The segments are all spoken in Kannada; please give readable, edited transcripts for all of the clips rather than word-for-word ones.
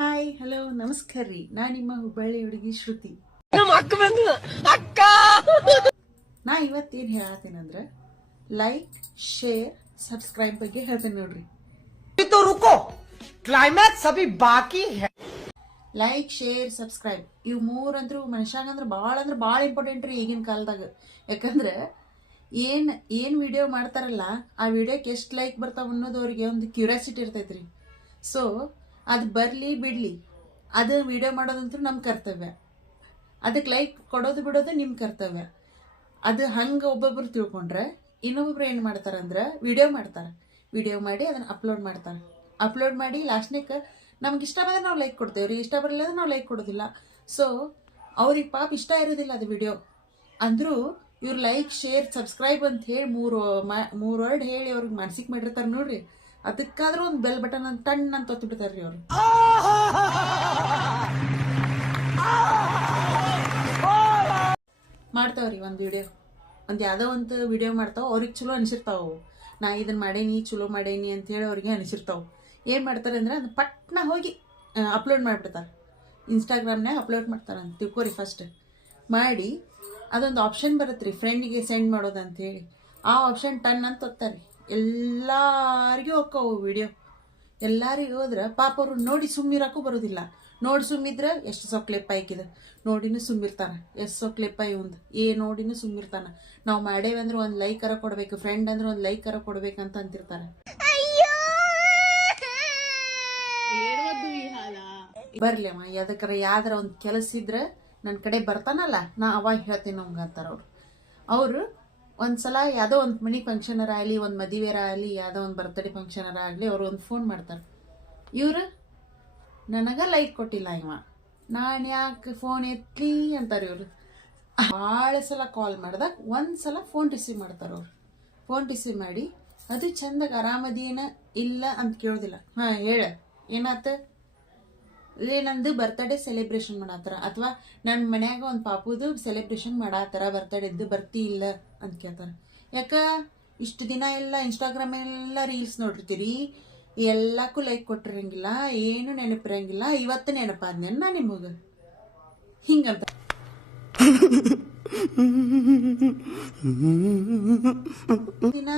ಹಾಯ್ ಹಲೋ ನಮಸ್ಕಾರ ರೀ. ನಾನು ನಿಮ್ಮ ಹುಬ್ಬಳ್ಳಿ ಹುಡುಗಿ ಶ್ರುತಿ. ನಾ ಇವತ್ತೇನು ಹೇಳತ್ತೇನಂದ್ರೆ ಲೈಕ್ ಶೇರ್ ಸಬ್ಸ್ಕ್ರೈಬ್ ಬಗ್ಗೆ ಹೇಳ್ತೇನೆ ನೋಡ್ರಿ. ಕ್ಲೈಮ್ಯಾಕ್ಸ್ ಅಭಿ ಬಾಕಿ ಹೈ. ಲೈಕ್ ಶೇರ್ ಸಬ್ಸ್ಕ್ರೈಬ್ ಇವು ಮೂರಂದ್ರೂ ಮನುಷ್ಯಾಗಂದ್ರೆ ಭಾಳ ಇಂಪಾರ್ಟೆಂಟ್ ರೀ ಈಗಿನ ಕಾಲದಾಗ. ಯಾಕಂದ್ರೆ ಏನ್ ವಿಡಿಯೋ ಮಾಡ್ತಾರಲ್ಲ ಆ ವಿಡಿಯೋಕ್ಕೆ ಎಷ್ಟು ಲೈಕ್ ಬರ್ತಾವ ಅನ್ನೋದು ಅವ್ರಿಗೆ ಒಂದು ಕ್ಯೂರಿಯಾಸಿಟಿ ಇರ್ತೈತ್ರಿ. ಸೊ ಅದು ಬರಲಿ ಬಿಡಲಿ, ಅದು ವಿಡಿಯೋ ಮಾಡೋದಂತೂ ನಮ್ಮ ಕರ್ತವ್ಯ. ಅದಕ್ಕೆ ಲೈಕ್ ಕೊಡೋದು ಬಿಡೋದು ನಿಮ್ಮ ಕರ್ತವ್ಯ. ಅದು ಹಂಗೆ ಒಬ್ಬೊಬ್ರು ತಿಳ್ಕೊಂಡ್ರೆ ಇನ್ನೊಬ್ಬೊಬ್ರು ಏನು ಮಾಡ್ತಾರಂದ್ರೆ ವಿಡಿಯೋ ಮಾಡಿ ಅದನ್ನು ಅಪ್ಲೋಡ್ ಮಾಡಿ ಲಾಸ್ಟ್ನೇಕ ನಮ್ಗೆ ಇಷ್ಟ ಬಂದ್ರೆ ನಾವು ಲೈಕ್ ಕೊಡ್ತೇವೆ ರೀ, ಇಷ್ಟ ಬರಲಿಲ್ಲ ಅಂದ್ರೆ ನಾವು ಲೈಕ್ ಕೊಡೋದಿಲ್ಲ. ಸೊ ಅವ್ರಿಗೆ ಪಾಪ ಇಷ್ಟ ಇರೋದಿಲ್ಲ ಅದು ವಿಡಿಯೋ ಅಂದರೂ ಇವ್ರು ಲೈಕ್ ಶೇರ್ ಸಬ್ಸ್ಕ್ರೈಬ್ ಅಂತ ಹೇಳಿ ಮೂರು ವರ್ಡ್ ಹೇಳಿ ಅವ್ರಿಗೆ ಮನ್ಸಿಗೆ ಮಾಡಿರ್ತಾರೆ ನೋಡ್ರಿ. ಅದಕ್ಕಾದ್ರೂ ಒಂದು ಬೆಲ್ ಬಟನ್ ಅಂತ ಟಣ್ ಅಂತ ಒತ್ತಿ ಬಿಡ್ತಾರ್ರಿ ಅವರು. ಮಾಡ್ತಾವ್ರಿ ಒಂದು ವಿಡಿಯೋ, ಯಾವುದೋ ಒಂದು ವಿಡಿಯೋ ಮಾಡ್ತಾವ, ಅವ್ರಿಗೆ ಚಲೋ ಅನಿಸಿರ್ತಾವು. ನಾ ಇದನ್ನ ಮಾಡೇನಿ ಚಲೋ ಮಾಡೇನಿ ಅಂತೇಳಿ ಅವ್ರಿಗೆ ಅನಿಸಿರ್ತಾವೆ. ಏನು ಮಾಡ್ತಾರೆ ಅಂದ್ರೆ ಅದು ಪಟ್ನ ಹೋಗಿ ಅಪ್ಲೋಡ್ ಮಾಡಿಬಿಡ್ತಾರೆ. ಇನ್ಸ್ಟಾಗ್ರಾಮ್ನಾಗ ಅಪ್ಲೋಡ್ ಮಾಡ್ತಾರೆ ಅಂತ ತಿಳ್ಕೊರಿ. ಫಸ್ಟ್ ಮಾಡಿ ಅದೊಂದು ಆಪ್ಷನ್ ಬರುತ್ತೆ ರೀ, ಫ್ರೆಂಡಿಗೆ ಸೆಂಡ್ ಮಾಡೋದು ಅಂತೇಳಿ. ಆ ಆಪ್ಷನ್ ಟನ್ ಅಂತ ಒತ್ತಾರೆ. ಎಲ್ಲರಿಗೂ ಹೋಕ್ಕವು ವಿಡಿಯೋ. ಎಲ್ಲರಿಗೂ ಹೋದ್ರೆ ಪಾಪ ಅವರು ನೋಡಿ ಸುಮ್ಮಿರಕ್ಕೂ ಬರೋದಿಲ್ಲ. ನೋಡಿ ಸುಮ್ಮಿದ್ರೆ ಎಷ್ಟು ಸೊಕ್ಲೆಪ್ಪ ಆಯ್ಕಿದೆ, ನೋಡಿನೂ ಸುಮ್ಮಿರ್ತಾನೆ. ಎಷ್ಟು ಸೊಕ್ಲೆಪ್ಪ ಇವಂದು ನೋಡಿನೂ ಸುಮ್ಮಿರ್ತಾನೆ. ನಾವು ಮಾಡೇವಿ ಅಂದ್ರೆ ಒಂದು ಲೈಕರ ಕೊಡ್ಬೇಕು, ಫ್ರೆಂಡ್ ಅಂದ್ರೆ ಒಂದು ಲೈಕರ ಕೊಡ್ಬೇಕಂತ ಅಂತಿರ್ತಾರೆ. ಬರ್ಲಿ ಅಮ್ಮ, ಯಾವ್ದಕ್ಕಾರ ಯಾವ್ದಾರ ಒಂದು ಕೆಲಸ ಇದ್ರೆ ನನ್ನ ಕಡೆ ಬರ್ತಾನಲ್ಲ, ನಾ ಅವಾಗ ಹೇಳ್ತೀನಿ ಅವಂಗ ಅಂತಾರ ಅವರು. ಒಂದ್ಸಲ ಯಾವುದೋ ಒಂದು ಮನೆ ಫಂಕ್ಷನರ ಆಗಲಿ, ಒಂದು ಮದುವೆರ ಆಗಲಿ, ಯಾವುದೋ ಒಂದು ಬರ್ತ್ಡೇ ಫಂಕ್ಷನರ ಆಗಲಿ, ಅವ್ರು ಒಂದು ಫೋನ್ ಮಾಡ್ತಾರೆ. ಇವ್ರು ನನಗೆ ಲೈಕ್ ಕೊಟ್ಟಿಲ್ಲ, ನಾನು ಯಾಕೆ ಫೋನ್ ಎತ್ಲಿ ಅಂತಾರೆ ಇವರು. ಭಾಳ ಸಲ ಕಾಲ್ ಮಾಡಿದಾಗ ಒಂದ್ಸಲ ಫೋನ್ ರಿಸೀವ್ ಮಾಡ್ತಾರೆ ಅವ್ರು. ಫೋನ್ ರಿಸೀವ್ ಮಾಡಿ ಅದು ಚಂದಾಗ ಆರಾಮದೇನ ಇಲ್ಲ ಅಂತ ಕೇಳೋದಿಲ್ಲ. ಹಾಂ ಹೇಳ ಏನಾತ, ನಂದು ಬರ್ತಡೇ ಸೆಲೆಬ್ರೇಷನ್ ಮಾಡತ್ತಾರ, ಅಥವಾ ನನ್ನ ಮನ್ಯಾಗ ಒಂದು ಪಾಪುದು ಸೆಲೆಬ್ರೇಷನ್ ಮಾಡತ್ತಾರ, ಬರ್ತಡೇದ್ದು ಬರ್ತಿ ಇಲ್ಲ ಅಂತ ಕೇಳ್ತಾರೆ. ಯಾಕೆ ಇಷ್ಟು ದಿನ ಎಲ್ಲ ಇನ್ಸ್ಟಾಗ್ರಾಮ್ ಎಲ್ಲ ರೀಲ್ಸ್ ನೋಡಿರ್ತೀರಿ, ಎಲ್ಲಕ್ಕೂ ಲೈಕ್ ಕೊಟ್ಟಿರಂಗಿಲ್ಲ, ಏನು ನೆನಪಿರಂಗಿಲ್ಲ, ಇವತ್ತು ನೆನಪಾದ್ನೆ ನಾ ನಿಮಗೆ ಹಿಂಗಂತ. ದಿನ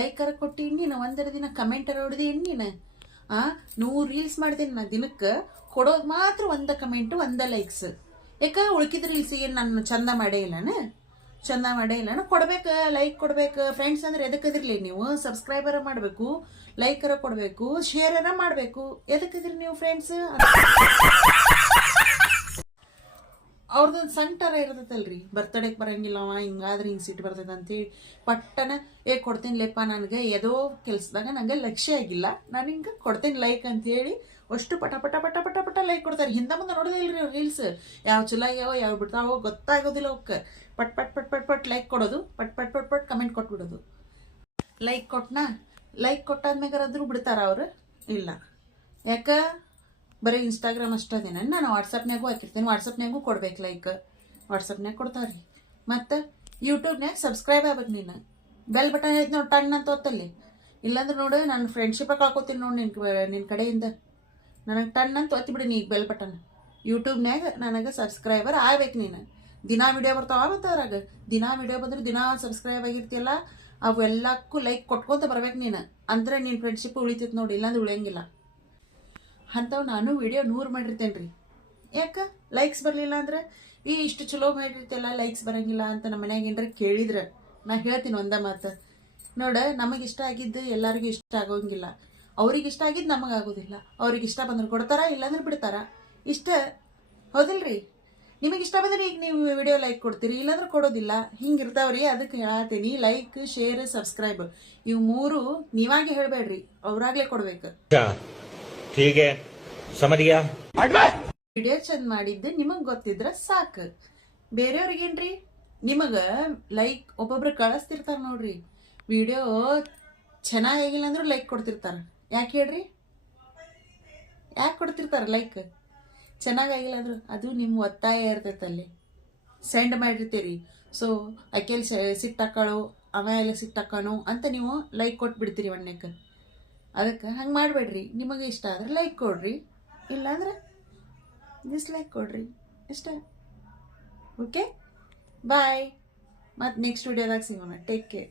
ಲೈಕರ ಕೊಟ್ಟಿ ನೀನು, ಒಂದೆರಡು ದಿನ ಕಮೆಂಟರ ಹೊಡೆದಿ ನೀನು. 100 ರೀಲ್ಸ್ ಮಾಡ್ತೀನಿ ನಾ ದಿನಕ್ಕೆ, ಕೊಡೋದು ಮಾತ್ರ 1 ಕಮೆಂಟು 1 ಲೈಕ್ಸ್. ಯಾಕೆ ಉಳ್ಕಿದ ರೀಲ್ಸ್ ಏನು ನಾನು ಚಂದ ಮಾಡೇ ಇಲ್ಲನ ಕೊಡ್ಬೇಕು, ಲೈಕ್ ಕೊಡ್ಬೇಕು. ಫ್ರೆಂಡ್ಸ್ ಅಂದ್ರೆ ಎದಕ್ಕದಿರ್ಲಿ ನೀವು, ಸಬ್ಸ್ಕ್ರೈಬರ ಮಾಡಬೇಕು, ಲೈಕರ ಕೊಡಬೇಕು, ಶೇರರ ಮಾಡಬೇಕು. ಎದಕ್ಕದಿರಿ ನೀವು ಫ್ರೆಂಡ್ಸ್? ಅವ್ರದ್ದೊಂದು ಸಂಟರ ಇರ್ತೈತಲ್ರಿ, ಬರ್ತಡೇಗೆ ಬರಂಗಿಲ್ಲವ, ಹಿಂಗಾದ್ರೆ ಹಿಂಗೆ ಸಿಟ್ಟು ಬರ್ತೈತೆ ಅಂತೇಳಿ ಪಟ್ಟನ ಕೊಡ್ತೀನಿ ಲೆಪ್ಪ, ನನಗೆ ಏದೋ ಕೆಲ್ಸದಾಗ ನಂಗೆ ಲಕ್ಷ್ಯ ಆಗಿಲ್ಲ, ನಾನು ಹಿಂಗೆ ಕೊಡ್ತೇನೆ ಲೈಕ್ ಅಂತೇಳಿ ಅಷ್ಟು ಪಟ ಪಟ ಪಟ ಪಟ ಪಟ ಲೈಕ್ ಕೊಡ್ತಾರೆ. ಹಿಂದೆ ಮುಂದೆ ನೋಡೋದಿಲ್ರಿ ಅವ್ರು ರೀಲ್ಸ್, ಯಾವ ಚಲೋ ಆಗ್ಯಾವೋ ಯಾವ ಬಿಡ್ತಾವೋ ಗೊತ್ತಾಗೋದಿಲ್ಲ ಅವಕ್ಕೆ. ಪಟ್ ಪಟ್ ಪಟ್ ಪಟ್ ಪಟ್ ಲೈಕ್ ಕೊಡೋದು, ಪಟ್ ಪಟ್ ಪಟ್ ಪಟ್ ಕಮೆಂಟ್ ಕೊಟ್ಬಿಡೋದು. ಲೈಕ್ ಕೊಟ್ಟಾದ್ಮೇಗಾರಾದ್ರೂ ಬಿಡ್ತಾರ ಅವರು? ಇಲ್ಲ. ಯಾಕೆ ಬರೀ ಇನ್ಸ್ಟಾಗ್ರಾಮ್ ಅಷ್ಟದೇನ, ನಾನು ವಾಟ್ಸಪ್ನಾಗೂ ಹಾಕಿರ್ತೀನಿ, ವಾಟ್ಸಪ್ನಾಗೂ ಕೊಡ್ಬೇಕು ಲೈಕ್, ವಾಟ್ಸಪ್ನಾಗ ಕೊಡ್ತಾವ್ರಿ. ಮತ್ತು ಯೂಟ್ಯೂಬ್ನಾಗ ಸಬ್ಸ್ಕ್ರೈಬ್ ಆಗ್ಬೇಕು. ನೀನು ಬೆಲ್ ಬಟನ್ ಐತೆ ನೋಡಿ ಟನ್ ಅಂತ ಒತ್ತಲ್ಲಿ, ಇಲ್ಲಾಂದ್ರೆ ನೋಡು ನಾನು ಫ್ರೆಂಡ್ಶಿಪ್ ಹಾಕೋತೀನಿ ನೋಡಿ ನಿನ್ನ ಕಡೆಯಿಂದ. ನನಗೆ ಟನ್ ಅಂತ ಒತ್ತಿಬಿಡಿ ನೀ ಬೆಲ್ ಬಟನ್. ಯೂಟ್ಯೂಬ್ನಾಗ ನನಗೆ ಸಬ್ಸ್ಕ್ರೈಬರ್ ಆಗ್ಬೇಕು ನೀನು. ದಿನಾ ವಿಡಿಯೋ ಬರ್ತಾವ, ಮತ್ತು ಅದ್ರಾಗ ದಿನಾ ವಿಡಿಯೋ ಬಂದ್ರೆ ದಿನಾ ಸಬ್ಸ್ಕ್ರೈಬ್ ಆಗಿರ್ತಿಯಲ್ಲ, ಅವೆಲ್ಲಕ್ಕೂ ಲೈಕ್ ಕೊಟ್ಕೊತ ಬರ್ಬೇಕು ನೀನು. ಅಂದ್ರೆ ನಿನ್ನ ಫ್ರೆಂಡ್ಶಿಪ್ ಉಳಿತೈತೆ ನೋಡಿ, ಇಲ್ಲಾಂದ್ರೆ ಉಳಿಯಂಗಿಲ್ಲ. ಅಂಥವು ನಾನು ವಿಡಿಯೋ 100 ಮಾಡಿರ್ತೇನೆ ರೀ. ಯಾಕೆ ಲೈಕ್ಸ್ ಬರಲಿಲ್ಲ ಅಂದ್ರೆ ಇಷ್ಟು ಚಲೋ ಮಾಡಿರ್ತಲ್ಲ ಲೈಕ್ಸ್ ಬರೋಂಗಿಲ್ಲ ಅಂತ ನಮ್ಮ ಮನ್ಯಾಗ ಏನಾರ ಕೇಳಿದ್ರೆ ನಾ ಹೇಳ್ತೀನಿ ಒಂದೇ ಮಾತು, ನೋಡ ನಮಗೆ ಇಷ್ಟ ಆಗಿದ್ದು ಎಲ್ಲರಿಗೂ ಇಷ್ಟ ಆಗೋಂಗಿಲ್ಲ, ಅವ್ರಿಗೆ ಇಷ್ಟ ಆಗಿದ್ದು ನಮಗಾಗೋದಿಲ್ಲ. ಅವ್ರಿಗೆ ಇಷ್ಟ ಬಂದ್ರೆ ಕೊಡ್ತಾರ, ಇಲ್ಲಾಂದ್ರೆ ಬಿಡ್ತಾರ. ಇಷ್ಟ ಹೌದಿಲ್ರಿ? ನಿಮಗೆ ಇಷ್ಟ ಬಂದ್ರೆ ಈಗ ನೀವು ವಿಡಿಯೋ ಲೈಕ್ ಕೊಡ್ತೀರಿ, ಇಲ್ಲಾಂದ್ರೆ ಕೊಡೋದಿಲ್ಲ. ಹಿಂಗಿರ್ತಾವ್ರಿ. ಅದಕ್ಕೆ ಹೇಳತ್ತೀನಿ, ಲೈಕ್ ಶೇರ್ ಸಬ್ಸ್ಕ್ರೈಬ್ ಇವು 3 ನೀವಾಗೆ ಹೇಳಬೇಡ್ರಿ, ಅವ್ರಾಗ್ಲೇ ಕೊಡ್ಬೇಕು. ವಿಡಿಯೋ ಚಂದ ಮಾಡಿದ್ದು ನಿಮಗ್ ಗೊತ್ತಿದ್ರ ಸಾಕು. ಬೇರೆಯವ್ರಿಗೇನ್ರಿ, ನಿಮಗ ಲೈಕ್ ಒಬ್ಬೊಬ್ರು ಕಳಿಸ್ತಿರ್ತಾರ ನೋಡ್ರಿ, ವಿಡಿಯೋ ಚೆನ್ನಾಗಿಲ್ಲ ಅಂದ್ರೂ ಲೈಕ್ ಕೊಡ್ತಿರ್ತಾರ. ಯಾಕೆ ಹೇಳ್ರಿ? ಯಾಕೆ ಕೊಡ್ತಿರ್ತಾರ ಲೈಕ್? ಚೆನ್ನಾಗಿಲ್ಲ ಅಂದ್ರು ಅದು ನಿಮ್ಮ ಒತ್ತಾಯ ಇರ್ತೈತಲ್ಲಿ, ಸೆಂಡ್ ಮಾಡಿರ್ತೀರಿ. ಸೊ ಅಕ್ಕೆಲ್ಲಿ ಸಿಟ್ಟಾಕಳು, ಆಮೇಲೆ ಸಿಟ್ಟಾಕಣು ಅಂತ ನೀವು ಲೈಕ್ ಕೊಟ್ಬಿಡ್ತೀರಿ ಒಣ್ಣಕ್ಕೆ. ಅದಕ್ಕೆ ಹಂಗೆ ಮಾಡಬೇಡ್ರಿ. ನಿಮಗೆ ಇಷ್ಟ ಆದ್ರೆ ಲೈಕ್ ಕೊಡ್ರಿ, ಇಲ್ಲಾಂದ್ರೆ ಡಿಸ್ಲೈಕ್ ಕೊಡ್ರಿ ಇಷ್ಟೇ. Okay bye. ಮತ್ತು ನೆಕ್ಸ್ಟ್ ವಿಡಿಯೋದಾಗ ಸಿಗೋಣ. Take care.